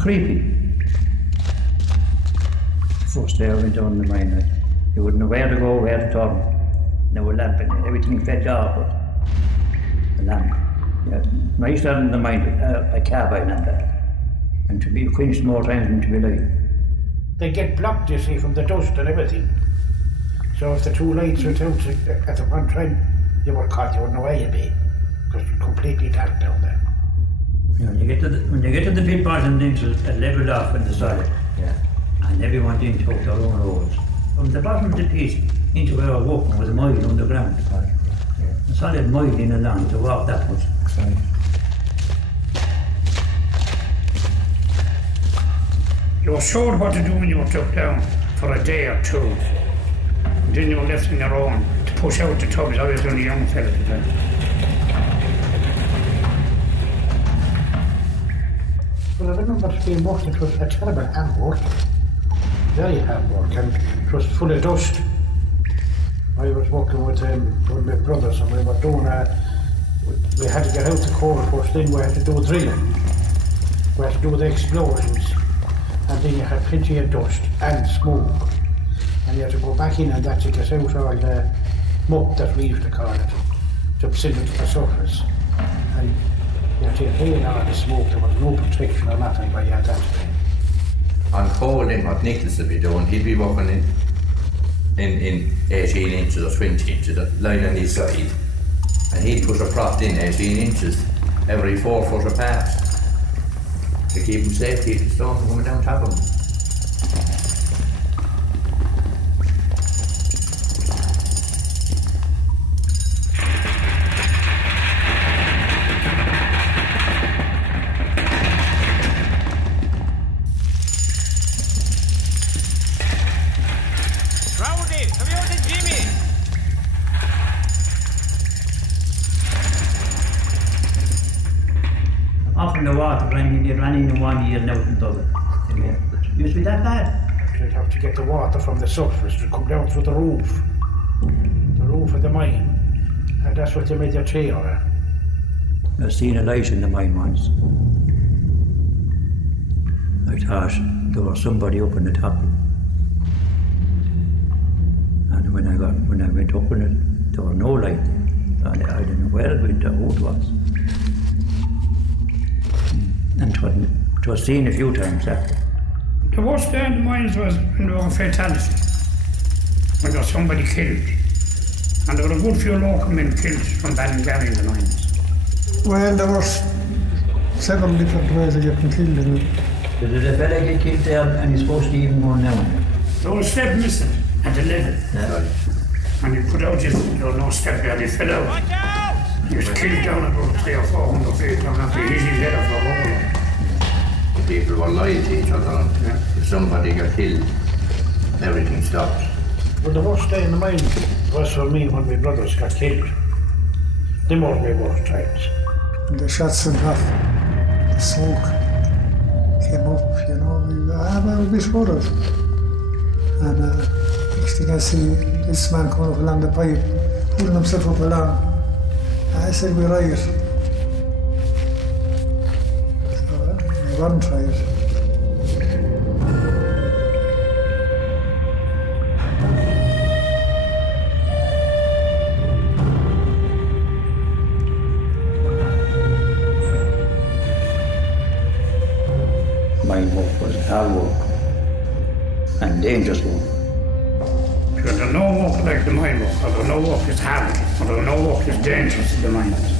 creepy. First day I went down the mine, you wouldn't know where to go, where to turn. There were lamp and everything fed off with the lamp. Yeah. I used to have in the mine a carbine and that. And to be quenched more times than to be light. They get blocked, you see, from the dust and everything. So if the two lights went out at the one time, you were caught, you wouldn't know where you'd be. Because it's completely dark down there. Yeah, when you get to the pit bottom, things are levelled off in the soil. Yeah. And everyone didn't take their own roads. From the bottom of the pit into where I was walking was a mile underground. Yeah. A solid mile in along to walk that much. Right. You were showed what to do when you were took down for a day or two. And then you were left on your own to push out the tubs. I was only a young fella at the time. Well, I remember being working, it was a terrible hard work. Very hard work, and it was full of dust. I was working with my brothers, and we were doing we had to get out the coal first, then we had to do drilling. We had to do the explosions. And then you had plenty of dust and smoke. And you had to go back in and that to get out all the muck that we used to call it, to send it to the surface. And you had to inhale all the smoke, there was no protection or nothing by you at that time. On coal, then what Nicholas would be doing, he'd be working in 18 inches or 20 inches, lying on his side. And he'd put a prop in 18 inches, every 4 foot apart. To keep them safe, keep the stone from coming down top of them. Rowdy, come here to Jimmy. Often the water ran in one ear and out in the other. It used to be that bad. You'd have to get the water from the surface to come down through the roof of the mine. And that's what they made their tea on it. I seen a light in the mine once. I thought there was somebody up on the top. And when I went up on it, there was no light there. I didn't know where it went or who it was. And it was seen a few times after. The worst day in the mines was when there was a fatality. When there was somebody killed. And there were a good few local men killed from Ballingarry in the mines. Well, there was several different ways of getting killed in it. Did a fella get killed there and he's supposed to even go now and then? There was a step missing at the level. Yeah. And he put out there was no step there, and he fell out. Watch out! He was killed down about 300 or 400 feet down after he hit his head off a hole. People were lying to each other. Yeah. If somebody got killed, everything stopped. Well, the worst day in the mine was for me when my brothers got killed. Them were my worst times. And the shots went off, the smoke came up, you know. I was a bit worried. And next thing I see this man coming up along the pipe, pulling himself up along. I said, we're right. So we run try it. Mine work was hard work and dangerous work. Sure, there's no work like the mine work, or there's no work is hard, or there's no work is dangerous in the mines.